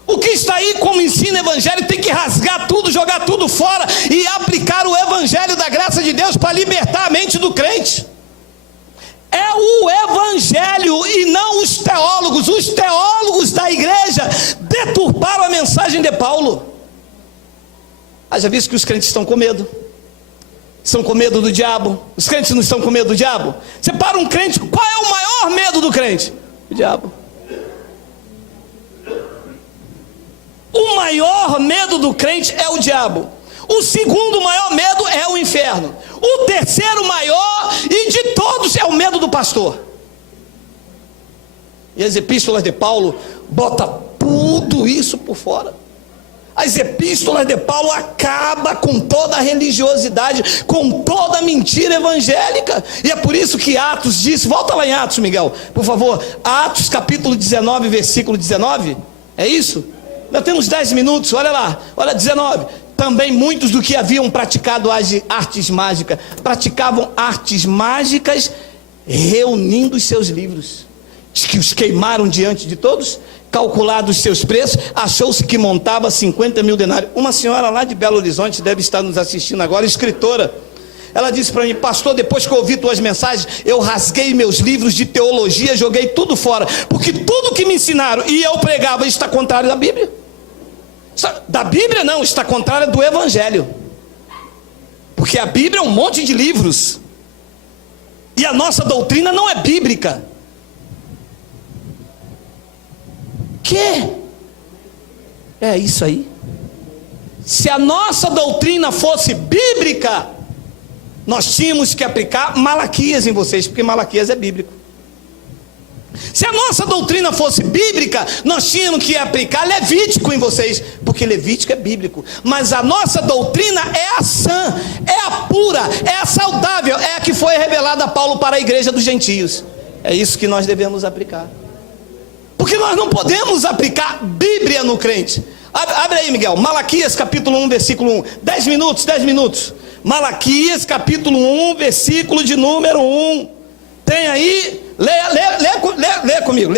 O que está aí como ensino evangélico tem que rasgar tudo, jogar tudo fora e aplicar o evangelho da graça de Deus para libertar a mente do crente. É o evangelho e não os teólogos. Os teólogos da igreja deturparam a mensagem de Paulo. Haja visto que os crentes estão com medo. Estão com medo do diabo. Os crentes não estão com medo do diabo? Você para um crente, qual é o maior medo do crente? O diabo. O maior medo do crente é o diabo. O segundo maior medo é o inferno. O terceiro maior e de todos é o medo do pastor. E as epístolas de Paulo botam tudo isso por fora. As epístolas de Paulo acabam com toda a religiosidade, com toda a mentira evangélica. E é por isso que Atos diz, volta lá em Atos, Miguel, por favor. Atos capítulo 19, versículo 19. É isso? Nós temos 10 minutos, olha lá, olha 19. Também muitos do que haviam praticado artes mágicas, praticavam artes mágicas reunindo os seus livros, que os queimaram diante de todos. Calculados os seus preços, achou-se que montava 50 mil denários. Uma senhora lá de Belo Horizonte deve estar nos assistindo agora, escritora. Ela disse para mim, pastor, depois que eu ouvi tuas mensagens, eu rasguei meus livros de teologia, joguei tudo fora, porque tudo que me ensinaram e eu pregava está contrário da Bíblia. Da Bíblia não, está contrário do Evangelho. Porque a Bíblia é um monte de livros e a nossa doutrina não é bíblica. Que? É isso aí. Se a nossa doutrina fosse bíblica, nós tínhamos que aplicar Malaquias em vocês, porque Malaquias é bíblico. Se a nossa doutrina fosse bíblica, nós tínhamos que aplicar Levítico em vocês, porque Levítico é bíblico. Mas a nossa doutrina é a sã, é a pura, é a saudável, é a que foi revelada a Paulo para a igreja dos gentios. É isso que nós devemos aplicar. Porque nós não podemos aplicar Bíblia no crente. Abre aí, Miguel, Malaquias capítulo 1, versículo 1. 10 minutos, 10 minutos. Malaquias capítulo 1, versículo de número 1. Tem aí, lê comigo.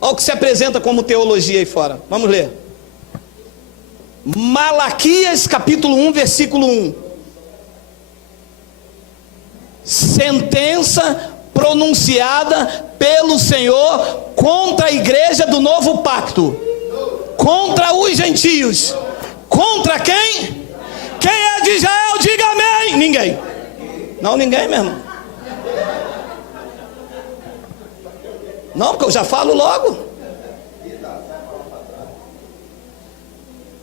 Olha o que se apresenta como teologia aí fora. Vamos ler. Malaquias capítulo 1, versículo 1. Sentença pronunciada pelo Senhor contra a igreja do novo pacto, contra os gentios. Contra quem? Quem é de Israel, diga amém. Ninguém. Não, ninguém mesmo. Não, porque eu já falo logo.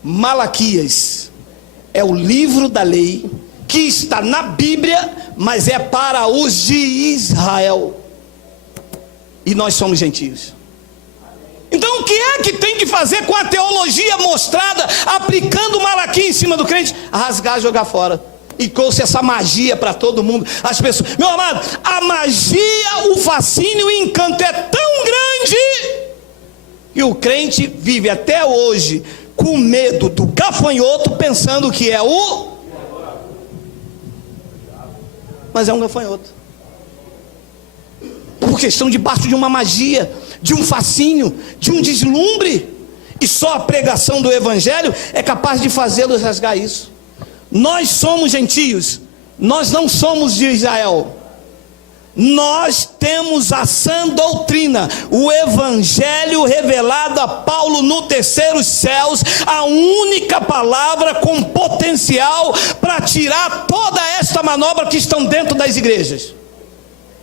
Malaquias é o livro da lei, que está na Bíblia, mas é para os de Israel. E nós somos gentios. Então o que é que tem que fazer com a teologia mostrada, aplicando Malaquias em cima do crente? Rasgar, jogar fora. E trouxe essa magia para todo mundo. As pessoas, meu amado, a magia, o fascínio, o encanto é tão grande que o crente vive até hoje com medo do gafanhoto, pensando que é mas é um gafanhoto, porque estão debaixo de uma magia, de um fascínio, de um deslumbre, e só a pregação do evangelho é capaz de fazê-los rasgar isso. Nós somos gentios, nós não somos de Israel. Nós temos a sã doutrina, o evangelho revelado a Paulo no terceiro céus, a única palavra com potencial para tirar toda esta manobra que estão dentro das igrejas.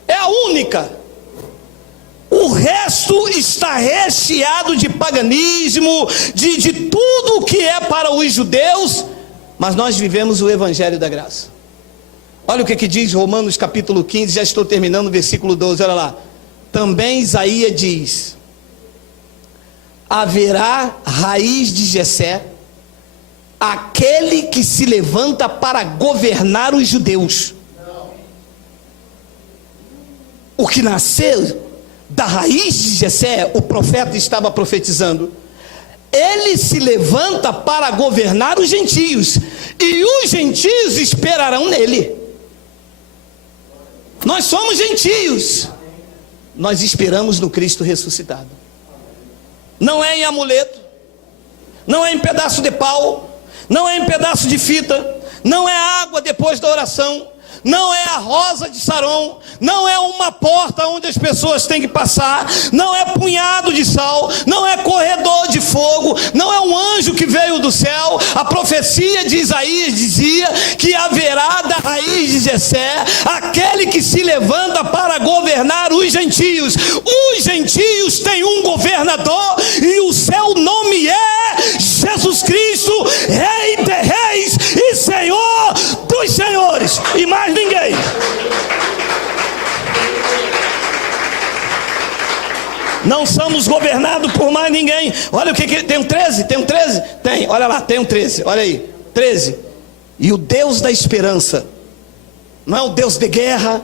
É a única. O resto está recheado de paganismo, de tudo o que é para os judeus, mas nós vivemos o evangelho da graça. Olha o que diz Romanos capítulo 15, já estou terminando, versículo 12, olha lá. Também Isaías diz: haverá raiz de Jessé, aquele que se levanta para governar os judeus. O que nasceu da raiz de Jessé, o profeta estava profetizando, ele se levanta para governar os gentios, e os gentios esperarão nele. Nós somos gentios, nós esperamos no Cristo ressuscitado. Não é em amuleto, não é em pedaço de pau, não é em pedaço de fita, não é água depois da oração, não é a rosa de Saron, não é uma porta onde as pessoas têm que passar, não é punhado de sal, não é corredor de fogo, não é um anjo que veio do céu. A profecia de Isaías dizia que haverá da raiz de Jessé aquele que se levanta para governar os gentios. Os gentios têm um governador, e o seu nome é Jesus Cristo, Rei de reis e Senhor dos senhores, e mais ninguém. Não somos governados por mais ninguém. Olha o que tem um 13, tem um 13? Tem, olha lá, tem um 13, olha aí, 13. E o Deus da esperança, não é o Deus de guerra,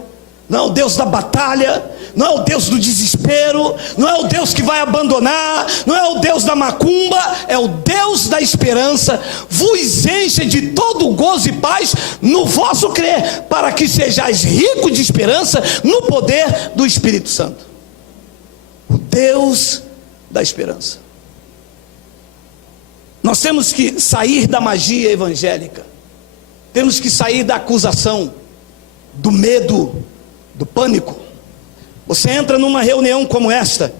não é o Deus da batalha, não é o Deus do desespero, não é o Deus que vai abandonar, não é o Deus da macumba, é o Deus da esperança, vos enche de todo gozo e paz no vosso crer, para que sejais ricos de esperança no poder do Espírito Santo. O Deus da esperança. Nós temos que sair da magia evangélica, temos que sair da acusação, do medo, do pânico. Você entra numa reunião como esta,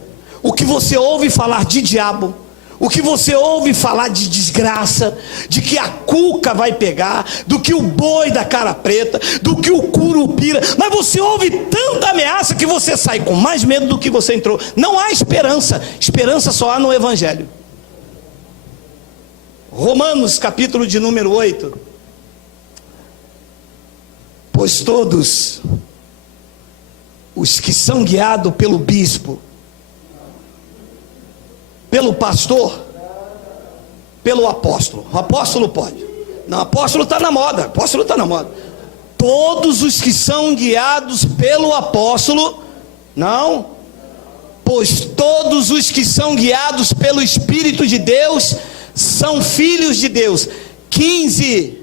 o que você ouve falar de diabo, o que você ouve falar de desgraça, de que a cuca vai pegar, do que o boi da cara preta, do que o curupira, mas você ouve tanta ameaça que você sai com mais medo do que você entrou. Não há esperança, esperança só há no evangelho. Romanos capítulo de número 8. Pois todos os que são guiados pelo bispo, pelo pastor, pelo apóstolo. O apóstolo pode. Não, apóstolo está na moda. Apóstolo está na moda. Todos os que são guiados pelo apóstolo, não. Pois todos os que são guiados pelo Espírito de Deus são filhos de Deus. 15.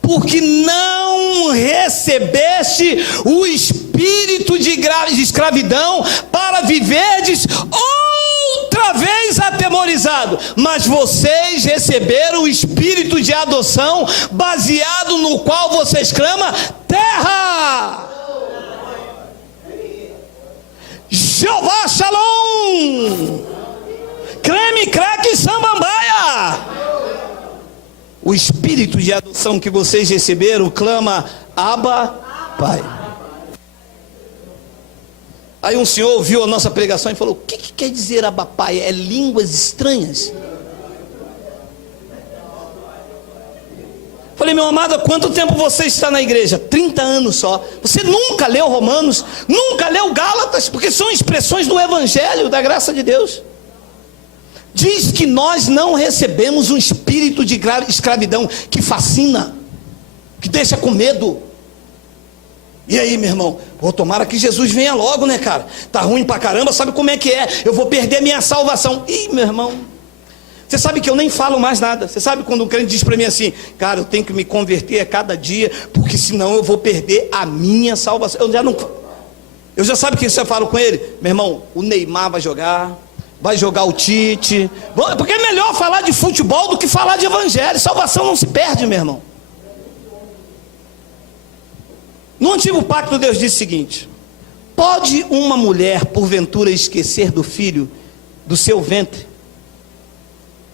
Porque não recebeste o espírito de escravidão para viverdes outra vez atemorizado, mas vocês receberam o espírito de adoção, baseado no qual vocês clamam: terra. Jeová Shalom, creme, craque, samambaia. O espírito de adoção que vocês receberam clama: Abba, Pai. Aí um senhor ouviu a nossa pregação e falou: o que quer dizer Abba, Pai? É línguas estranhas? Falei, meu amado, há quanto tempo você está na igreja? 30 anos só. Você nunca leu Romanos, nunca leu Gálatas, porque são expressões do Evangelho, da graça de Deus. Diz que nós não recebemos um espírito de escravidão que fascina, que deixa com medo. E aí, meu irmão? Pô, tomara que Jesus venha logo, né, cara? Tá ruim pra caramba, sabe como é que é? Eu vou perder minha salvação. Ih, meu irmão, você sabe que eu nem falo mais nada. Você sabe quando um crente diz para mim assim: cara, eu tenho que me converter a cada dia, porque senão eu vou perder a minha salvação. Eu já sabe o que você fala com ele? Meu irmão, o Neymar vai jogar o Tite, porque é melhor falar de futebol do que falar de evangelho. Salvação não se perde, meu irmão. No antigo pacto, Deus disse o seguinte: pode uma mulher porventura esquecer do filho do seu ventre?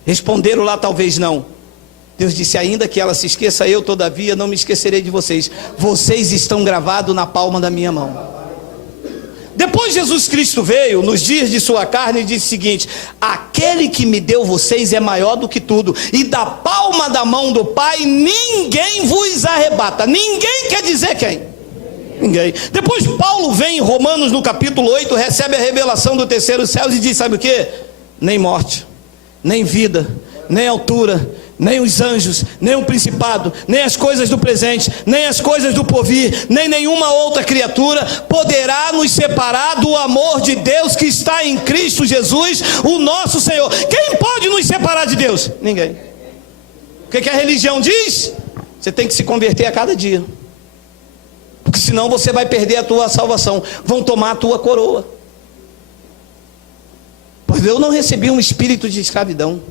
Responderam lá, talvez não. Deus disse: ainda que ela se esqueça, eu todavia não me esquecerei de vocês. Vocês estão gravados na palma da minha mão. Depois Jesus Cristo veio, nos dias de sua carne, e disse o seguinte: aquele que me deu vocês é maior do que tudo, e da palma da mão do Pai ninguém vos arrebata. Ninguém quer dizer quem? Ninguém. Depois Paulo vem em Romanos no capítulo 8, recebe a revelação do terceiro céu e diz: sabe o que? Nem morte, nem vida, nem altura, nem os anjos, nem o principado, nem as coisas do presente, nem as coisas do porvir, nem nenhuma outra criatura poderá nos separar do amor de Deus que está em Cristo Jesus, o nosso Senhor. Quem pode nos separar de Deus? Ninguém. O que a religião diz? Você tem que se converter a cada dia, porque senão você vai perder a tua salvação, vão tomar a tua coroa. Pois eu não recebi um espírito de escravidão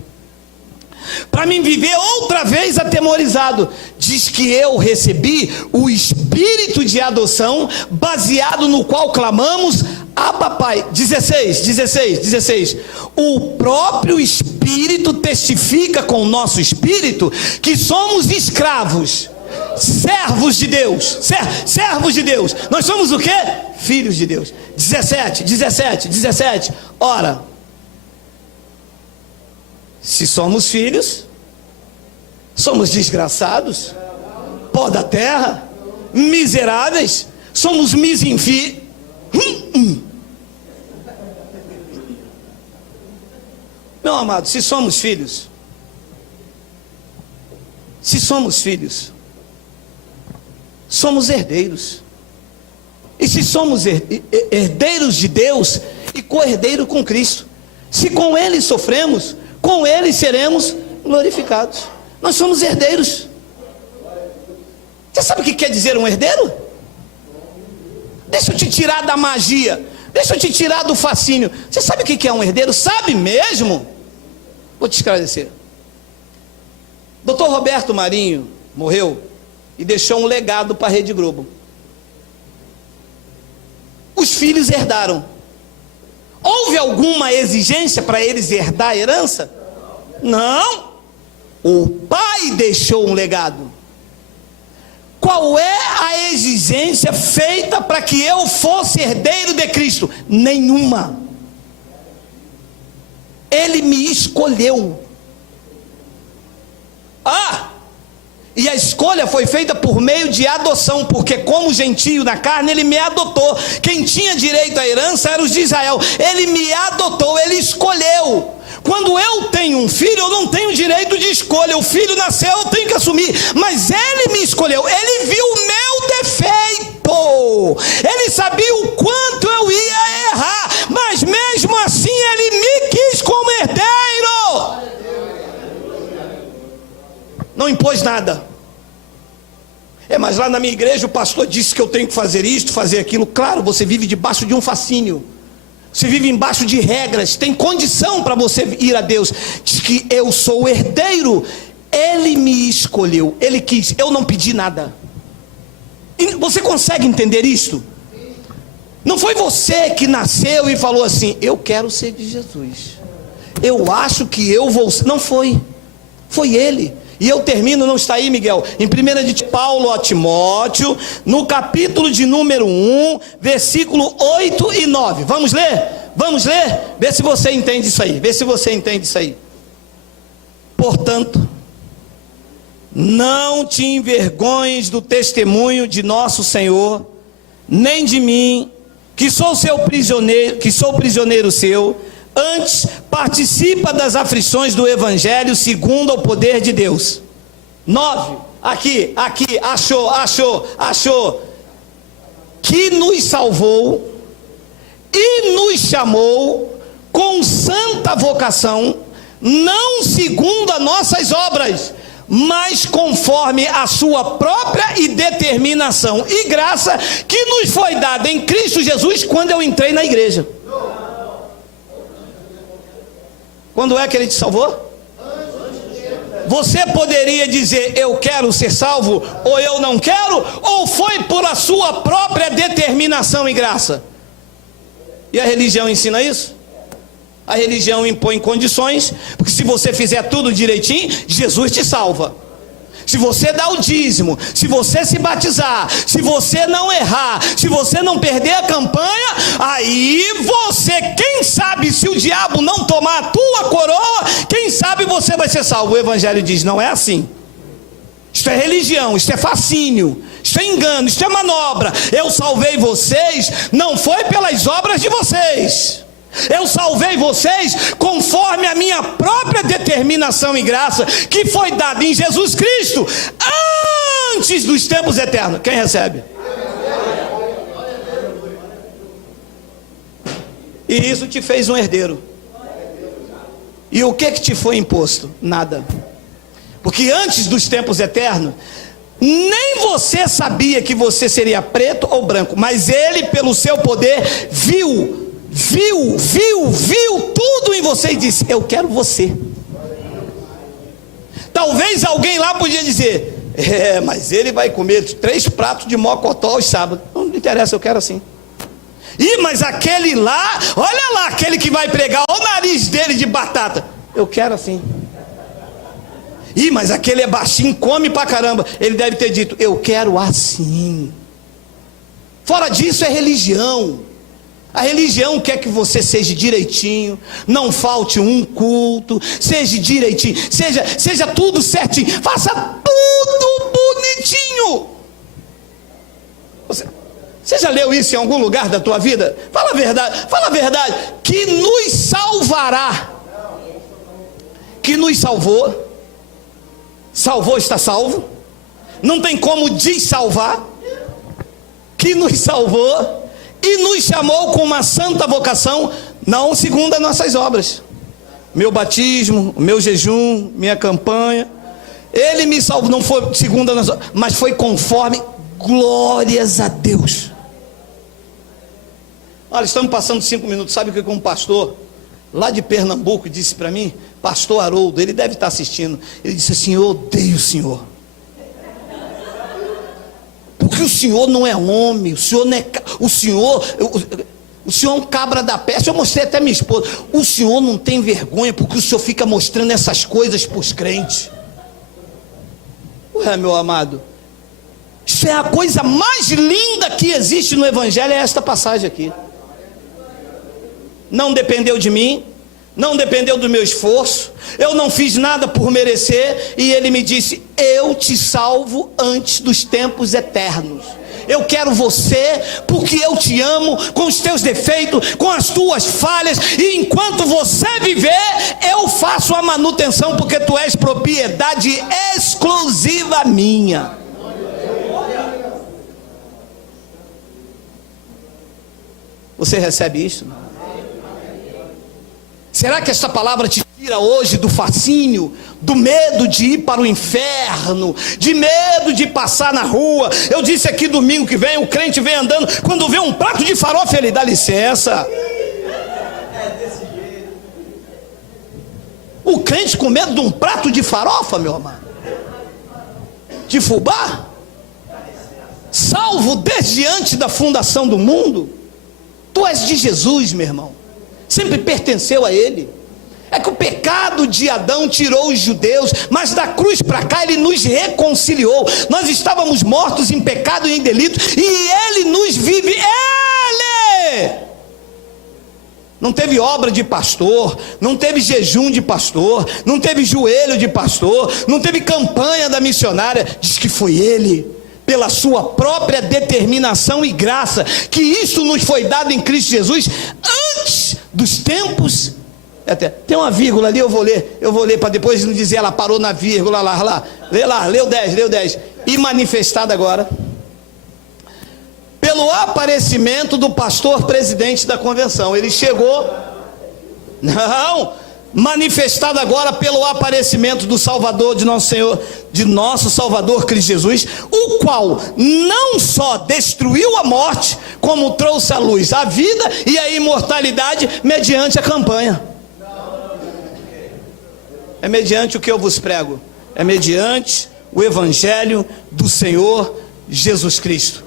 para mim viver outra vez atemorizado. Diz que eu recebi o espírito de adoção, baseado no qual clamamos: Abba, Pai. 16. O próprio Espírito testifica com o nosso espírito que somos escravos, servos de Deus. Servos de Deus. Nós somos o quê? Filhos de Deus. 17. Ora, se somos filhos, somos desgraçados, pó da terra, miseráveis, somos misinfi. Meu amado, se somos filhos, somos herdeiros. E se somos herdeiros de Deus e co-herdeiro com Cristo, se com Ele sofremos, com Ele seremos glorificados. Nós somos herdeiros. Você sabe o que quer dizer um herdeiro? Deixa eu te tirar da magia, deixa eu te tirar do fascínio. Você sabe o que é um herdeiro? Sabe mesmo? Vou te esclarecer. Dr. Roberto Marinho morreu e deixou um legado para a Rede Globo. Os filhos herdaram. Houve alguma exigência para eles herdar a herança? Não. O pai deixou um legado. Qual é a exigência feita para que eu fosse herdeiro de Cristo? Nenhuma. Ele me escolheu. E a escolha foi feita por meio de adoção, porque como gentio na carne, ele me adotou. Quem tinha direito à herança eram os de Israel. Ele me adotou, ele escolheu. Quando eu tenho um filho, eu não tenho direito de escolha. O filho nasceu, eu tenho que assumir. Mas ele me escolheu, ele viu o meu defeito. Ele sabia o quanto eu ia errar, mas mesmo assim ele me quis como herdeiro. Não impôs nada. Mas lá na minha igreja o pastor disse que eu tenho que fazer isto, fazer aquilo. Claro, você vive debaixo de um fascínio, você vive embaixo de regras, tem condição para você ir a Deus. Diz que eu sou o herdeiro. Ele me escolheu, ele quis, eu não pedi nada. E você consegue entender isto? Não foi você que nasceu e falou assim: eu quero ser de Jesus, eu acho que eu vou ser. Não foi, foi ele. E eu termino, não está aí, Miguel, em 1 de Paulo a Timóteo, no capítulo de número 1, versículo 8 e 9. Vamos ler? Vamos ler? Vê se você entende isso aí. Portanto, não te envergonhes do testemunho de nosso Senhor, nem de mim, que sou prisioneiro seu. Antes, participa das aflições do Evangelho segundo o poder de Deus. 9, aqui, achou, que nos salvou e nos chamou com santa vocação, não segundo as nossas obras, mas conforme a sua própria e determinação e graça que nos foi dada em Cristo Jesus quando eu entrei na igreja. Quando é que ele te salvou? Você poderia dizer eu quero ser salvo ou eu não quero, ou foi por a sua própria determinação e graça? E a religião ensina isso? A religião impõe condições, porque se você fizer tudo direitinho, Jesus te salva. Se você dá o dízimo, se você se batizar, se você não errar, se você não perder a campanha, aí você, quem sabe, se o diabo não tomar a tua coroa, quem sabe você vai ser salvo. O Evangelho diz, não é assim. Isto é religião, isto é fascínio, isto é engano, isto é manobra. Eu salvei vocês, não foi pelas obras de vocês. Eu salvei vocês conforme a minha própria determinação e graça, que foi dada em Jesus Cristo antes dos tempos eternos. Quem recebe? E isso te fez um herdeiro. E o que te foi imposto? Nada. Porque antes dos tempos eternos, nem você sabia que você seria preto ou branco, mas ele, pelo seu poder, viu tudo em você e disse, eu quero você. Talvez alguém lá podia dizer, mas ele vai comer 3 pratos de mocotó aos sábados. Não me interessa, eu quero assim. Mas aquele lá, olha lá, aquele que vai pregar, olha o nariz dele de batata. Eu quero assim. Mas aquele é baixinho, come pra caramba. Ele deve ter dito, eu quero assim. Fora disso é religião. A religião quer que você seja direitinho, não falte um culto, seja direitinho, seja tudo certinho, faça tudo bonitinho. Você já leu isso em algum lugar da tua vida? Fala a verdade, que nos salvará, que nos salvou, está salvo, não tem como dessalvar, que nos salvou, e nos chamou com uma santa vocação, não segundo as nossas obras. Meu batismo, meu jejum, minha campanha, ele me salvou, não foi segundo as nossas obras, mas foi conforme, glórias a Deus. Olha, estamos passando 5 minutos, sabe o que um pastor lá de Pernambuco disse para mim? Pastor Haroldo, ele deve estar assistindo. Ele disse assim, eu odeio o senhor. Porque o senhor não é homem, o senhor é um cabra da peste. Eu mostrei até minha esposa. O senhor não tem vergonha, porque o senhor fica mostrando essas coisas para os crentes. Ué, meu amado, isso é a coisa mais linda que existe no Evangelho, é esta passagem aqui. Não dependeu de mim, não dependeu do meu esforço, eu não fiz nada por merecer, e ele me disse, eu te salvo antes dos tempos eternos. Eu quero você, porque eu te amo, com os teus defeitos, com as tuas falhas, e enquanto você viver, eu faço a manutenção, porque tu és propriedade exclusiva minha. Você recebe isso? Será que esta palavra te tira hoje do fascínio, do medo de ir para o inferno, de medo de passar na rua? Eu disse aqui domingo que vem, o crente vem andando, quando vê um prato de farofa, ele dá licença. O crente com medo de um prato de farofa, meu amado, de fubá, salvo desde antes da fundação do mundo. Tu és de Jesus, meu irmão, sempre pertenceu a ele. É que o pecado de Adão tirou os judeus, mas da cruz para cá ele nos reconciliou. Nós estávamos mortos em pecado e em delito, e ele nos vive. Ele Não teve obra de pastor, não teve jejum de pastor, não teve joelho de pastor, não teve campanha da missionária. Diz que foi ele, pela sua própria determinação e graça, que isso nos foi dado em Cristo Jesus antes dos tempos. Tem uma vírgula ali, eu vou ler para depois não dizer ela parou na vírgula lá. Lê o 10. E manifestado agora pelo aparecimento do pastor presidente da convenção. Ele chegou, manifestado agora pelo aparecimento do Salvador, de nosso Senhor, de nosso Salvador Cristo Jesus, o qual não só destruiu a morte, como trouxe à luz a vida e a imortalidade mediante a campanha. É mediante o que eu vos prego, é mediante o Evangelho do Senhor Jesus Cristo.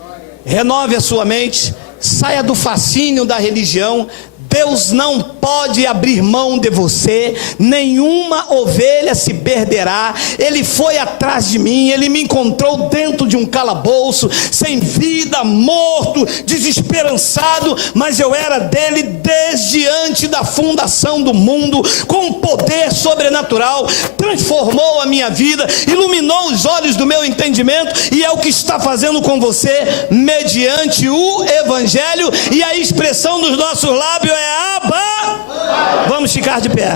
Renove a sua mente, saia do fascínio da religião. Deus não pode abrir mão de você, nenhuma ovelha se perderá. Ele foi atrás de mim, ele me encontrou dentro de um calabouço, sem vida, morto, desesperançado, mas eu era dele desde antes da fundação do mundo, com poder sobrenatural, transformou a minha vida, iluminou os olhos do meu entendimento, e é o que está fazendo com você, mediante o Evangelho, e a expressão dos nossos lábios é Abba. Vamos ficar de pé.